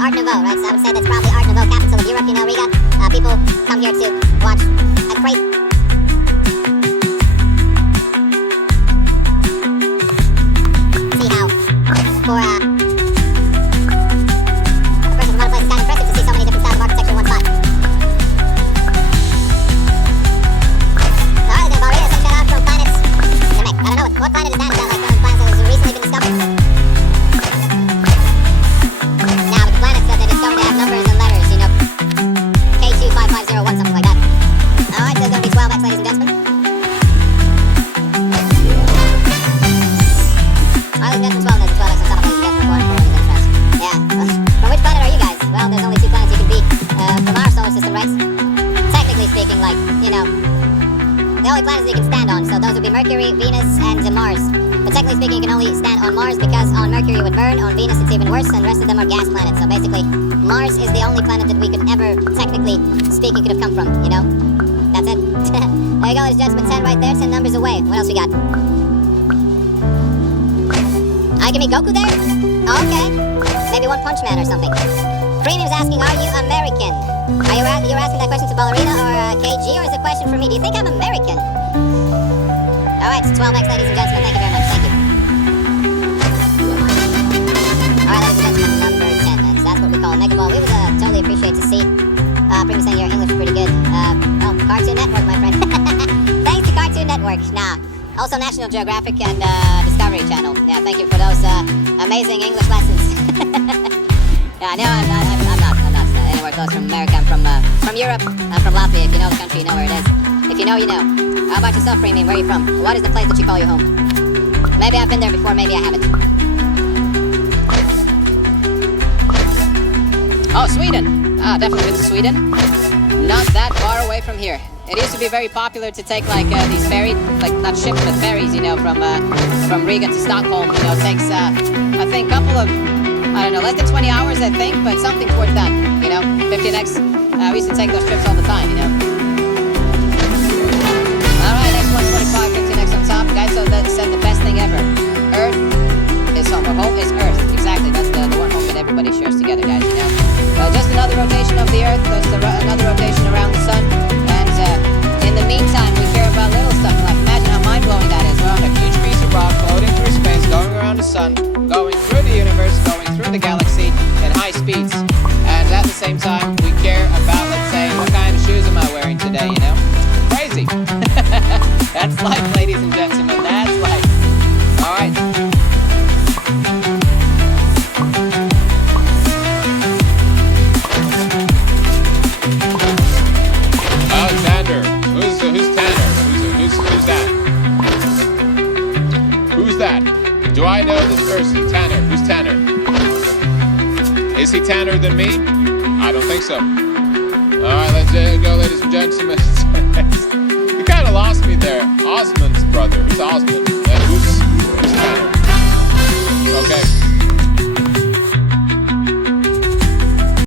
Art Nouveau, right? So I would say that's probably Art Nouveau capital of Europe, you know, Riga. People come here to watch a crazy... See how, for a person from other places, it's kind of impressive to see so many different styles of architecture in one spot. Alright, then Balrina, some shout out from Planet Namek. I don't know, what planet is that? Is that like one of the planets that has recently been discovered? Numbers and letters, you know, K25501, something like that. Alright, there's gonna be 12x, ladies and gentlemen. Alright, ladies and gentlemen, 12, there's a 12x on top of ladies and gentlemen, yeah. From which planet are you guys? Well, there's only 2 planets you can be, from our solar system, right? Technically speaking, like, you know, the only planets that you can stand on, so those would be Mercury, Venus, and Mars. But technically speaking, you can only stand on Mars because on Mercury you would burn, on Venus it's even worse, and the rest of them are gas planets. So basically, Mars is the only planet that we could ever, technically speaking, could have come from, you know? That's it. There you go, ladies and gentlemen, 10 right there, 10 numbers away. What else we got? I can meet Goku there? Okay. Maybe One Punch Man or something. Premium's asking, are you American? You're asking that question to Ballerina or KG, or is it a question for me? Do you think I'm American? Alright, it's 12x, ladies and gentlemen. Thank you very much. Thank you. Alright, ladies and gentlemen, number 10. Next. That's what we call a Mega Ball. We would totally appreciate to see. Premium saying your English is pretty good. Oh, Cartoon Network, my friend. Thanks to Cartoon Network. Nah. Also National Geographic and Discovery Channel. Yeah, thank you for those amazing English lessons. Yeah, no, I'm not anywhere close from America. I'm from Europe. I'm from Latvia. If you know the country, you know where it is. If you know, you know. How about yourself, Premium? Where are you from? What is the place that you call your home? Maybe I've been there before, maybe I haven't. Oh, Sweden! Ah, definitely been to Sweden. Not that far away from here. It used to be very popular to take like these ferry, like not ships but ferries, you know, from Riga to Stockholm. You know, it takes I think a couple of, I don't know, less than 20 hours I think, but something towards that. You know, 15x. We used to take those trips all the time, you know. 125, 15x on top. Guys, so that said the best thing ever. Earth is home. Or home is Earth. Exactly. That's the one home that everybody shares together, guys, you know. Just another rotation of the Earth. Just another rotation around the sun. And in the meantime, we care about little stuff. Like, imagine how mind-blowing that is. We're on a huge piece of rock floating through space, going around the sun, going through the universe, going through the galaxy at high speeds. And at the same time, we care about, let's say, what kind of shoes am I wearing today, you know? Crazy. That's life, ladies and gentlemen. That's life. All right. Alexander, Do I know this person? Tanner. Who's Tanner? Is he Tanner than me? I don't think so. All right, let's go, ladies and gentlemen. You kind of lost me there. Osmond's brother. Who's Osmond?